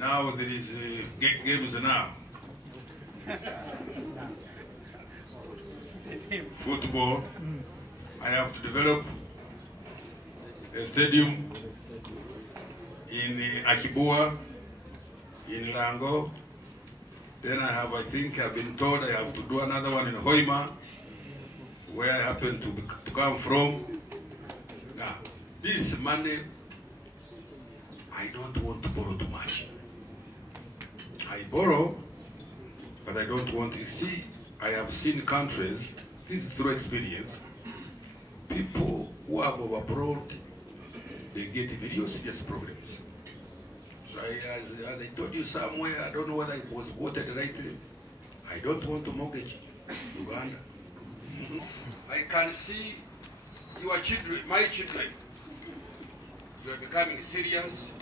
Now there is games now. Football. I have to develop a stadium in Akibua, in Lango. Then I think I've been told I have to do another one in Hoima, where I happen to come from. Now, this money, I don't want to borrow too much. I borrow, but I don't want to. See, I have seen countries, this is through experience, people who have overborrowed, they get very serious problems. So as I told you somewhere, I don't know whether I was quoted rightly, I don't want to mortgage Uganda. I can see your children, my children, you are becoming serious,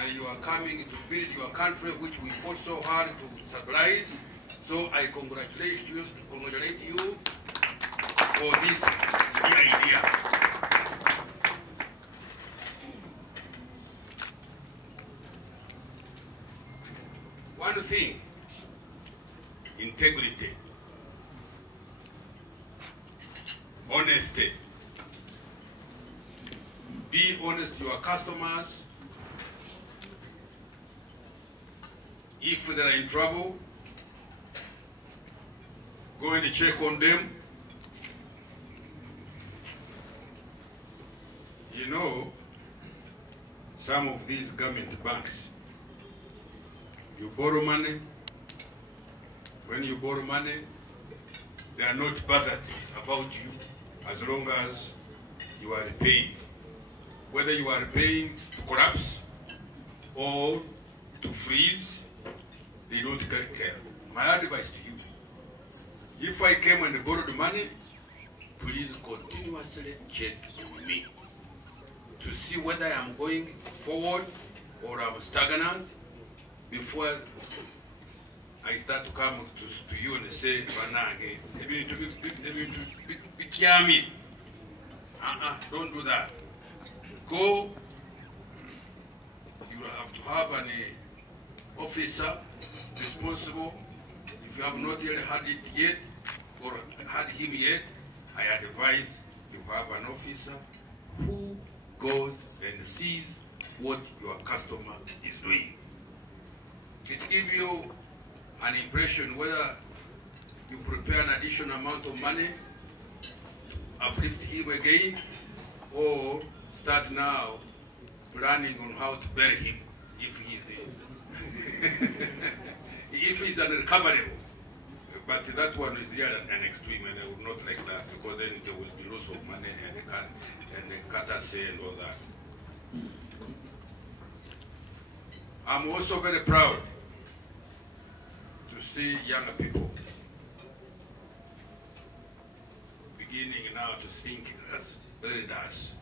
and you are coming to build your country, which we fought so hard to stabilize. So I congratulate you for this idea. One thing, integrity, honesty. Be honest to your customers. If they are in trouble, go and check on them. You know, some of these government banks, you borrow money. When you borrow money, they are not bothered about you as long as you are paying. Whether you are paying to collapse or to freeze, they don't care. My advice to you, if I came and borrowed money, please continuously check on me to see whether I'm going forward or I'm stagnant before I start to come to you and say, don't do that. Go, you have to have an officer responsible. If you have not yet had it yet, or had him yet, I advise you have an officer who goes and sees what your customer is doing. It gives you an impression whether you prepare an additional amount of money to uplift him again, or start now planning on how to bury him if he's if he's unrecoverable. But that one is here an extreme, and I would not like that, because then there will be loss of money and the catastrophe and all that. I'm also very proud to see younger people beginning now to think as elders.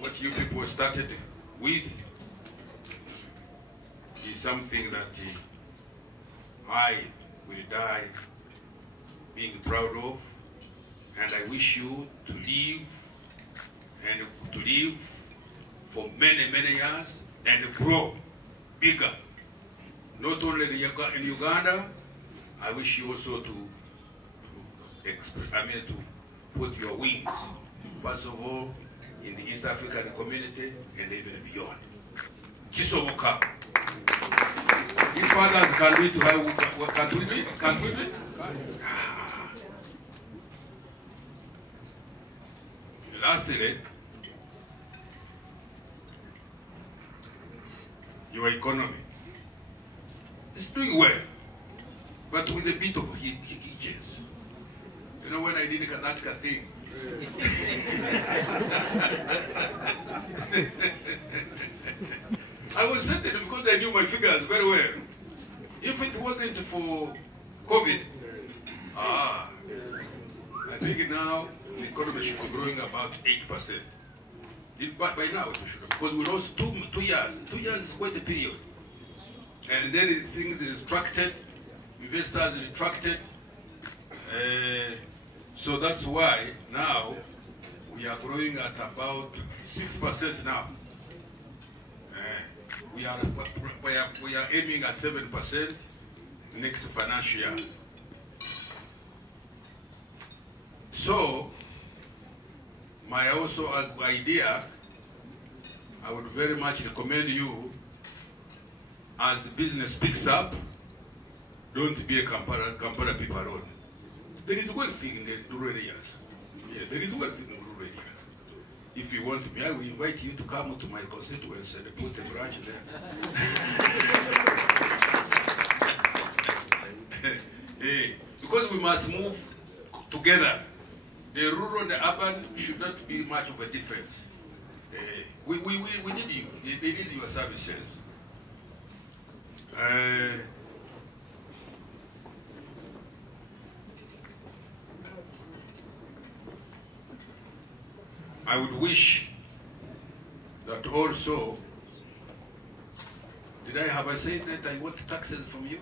What you people started with is something that I will die being proud of, and I wish you to live for many, many years and grow bigger. Not only in Uganda, I wish you also to put your wings, first of all, in the East African community and even beyond. Kisoboka. If others can do it, can't we do it? Can't we do it? Lastly, your economy is doing well, but with a bit of hitches. You know, when I did the Karnataka thing, I was certain because I knew my figures very well. If it wasn't for COVID, I think now the economy should be growing about 8%. But by now it should, because we lost two years. 2 years is quite a period. And then things retracted, investors retracted. So that's why now we are growing at about 6% now. We are aiming at 7% next financial year. So, my also idea, I would very much recommend you, as the business picks up, don't be a Kampala people alone. There is wealth in the rural areas. Yeah, there is wealth in the rural areas. If you want me, I will invite you to come to my constituency and put a branch there. Hey, because we must move together. The rural and the urban should not be much of a difference. We need you. They need your services. I would wish that also, have I said that I want taxes from you?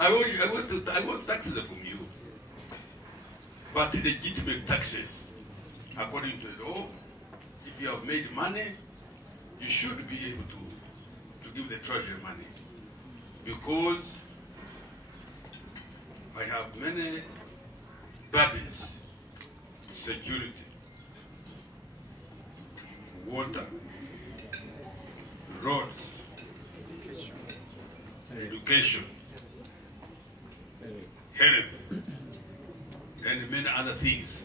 I want taxes from you, but legitimate taxes, according to the law. If you have made money, you should be able to give the treasury money, because I have many burdens: security, water, roads, education, health, and many other things.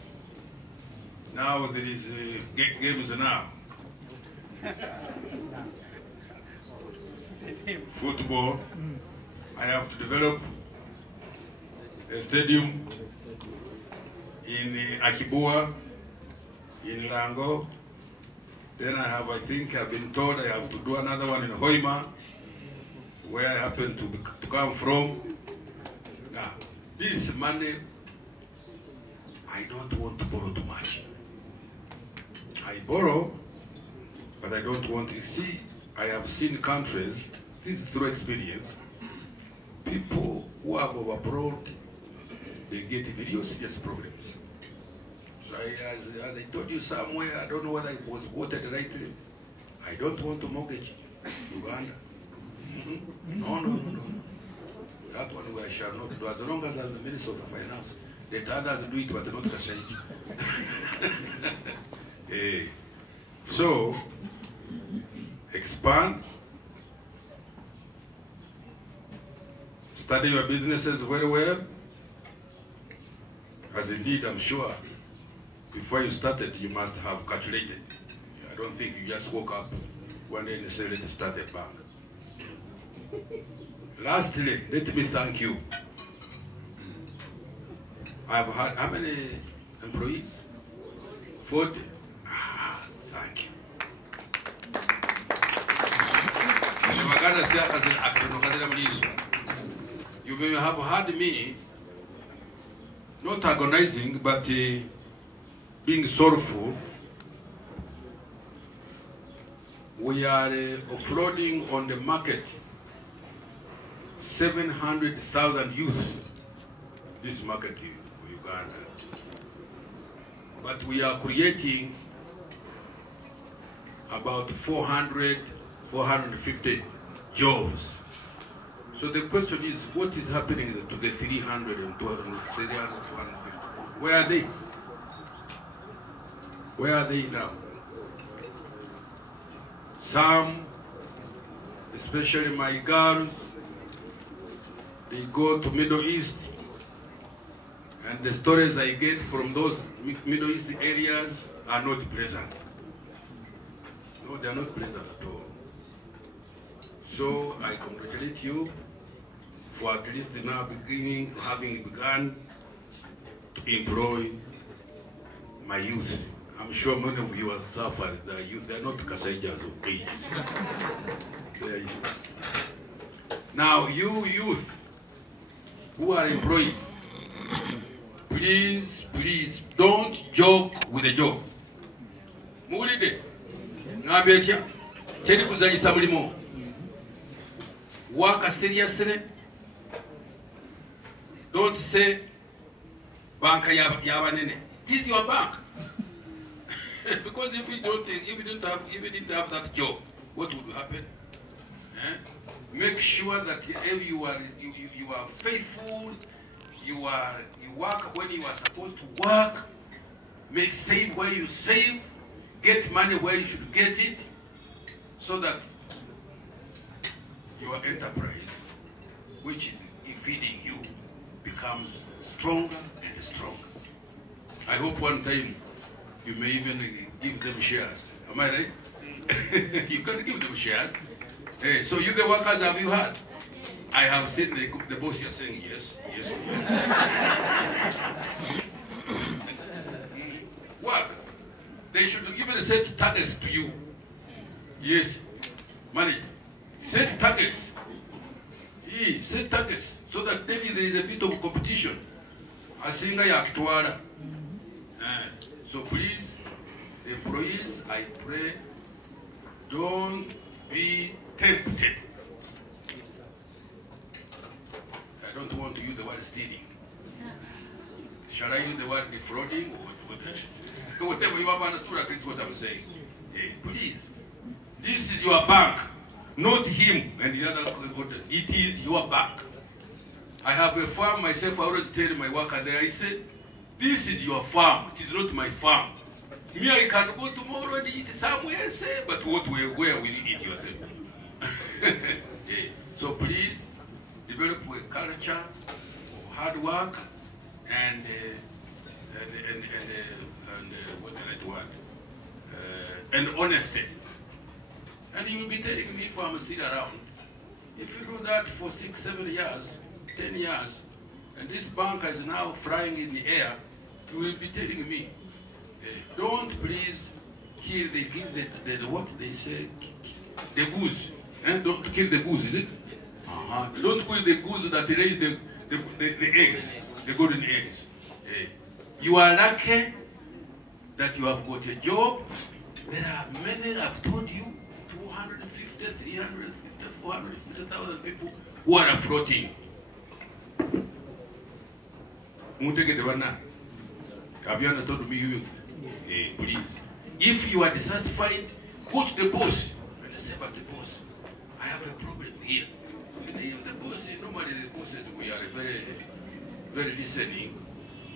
Now there is games now. Football. I have to develop a stadium in Akibua, in Lango. Then I think I've been told I have to do another one in Hoima, where I happen to come from. Now, this money, I don't want to borrow too much. I borrow, but I don't want to. See, I have seen countries, this is through experience, people who have overborrowed, they get very serious problems. So as I told you somewhere, I don't know whether it was quoted rightly, I don't want to mortgage Uganda. No. That one I shall not do. As long as I'm the Minister of Finance, let others do it, but not Kashahiti. So, expand, study your businesses very well, as indeed I'm sure before you started you must have calculated. I don't think you just woke up one day and said, let's start a bank. Lastly, let me thank you. I've had how many employees? 40. Thank you. You may have heard me not agonizing, but being sorrowful. We are offloading on the market 700,000 youth, this market for Uganda. But we are creating about 450 jobs. So the question is, what is happening to the 300 and 250? Where are they? Where are they now? Some, especially my girls, they go to Middle East, and the stories I get from those Middle East areas are not pleasant. No, they are not pleasant at all. So I congratulate you for at least now having begun to employ my youth. I'm sure many of you have suffered the youth. They are not Kasaijas of ages. They are youth. Now, you youth who are employed, please, don't joke with a joke. Mulide, ngabecha, cheni kuzanyisa mulimo. Work seriously. Don't say bank yabanene. This is your bank. Because if you didn't have that job, what would happen? Make sure that you are faithful. You work when you are supposed to work. Save where you save. Get money where you should get it, so that your enterprise, which is feeding you, becomes stronger and stronger. I hope one time you may even give them shares. Am I right? You can give them shares. Hey, so you the workers, have you heard? I have seen the boss here saying yes, yes, yes. Work. They should even set targets to you. Yes. Money. Set targets. Set targets. So that maybe there is a bit of competition. Asinga yakitwala. So please, employees, I pray, don't be tempted. I don't want to use the word stealing. Shall I use the word defrauding or whatever you have understood? At least what I'm saying. Please, this is your bank, not him and the other. It is your bank. I have a farm myself. I always tell my workers there. I say, this is your farm. It is not my farm. Me, I can go tomorrow and eat somewhere, say, but where will you eat yourself? So please, develop a culture of hard work and what the right word? And honesty. And you will be telling me if I'm still around. If you do that for 6, 7 years, 10 years, and this bank is now flying in the air, you will be telling me, don't please kill what they say, the goose. Don't kill the goose, is it? Yes. Don't kill the goose that lays the eggs, the golden eggs. You are lucky that you have got a job. There are many, I've told you, 250, 350, 450,000 people who are floating. Have you understood me, youth? Please. If you are dissatisfied, go to the boss and say, but the boss, I have a problem here. And if the boss, normally the bosses, we are very, very listening.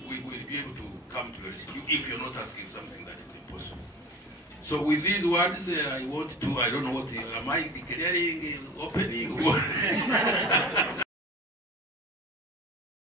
We will be able to come to your rescue if you're not asking something that is impossible. So with these words, I want to, I don't know what, am I declaring, opening?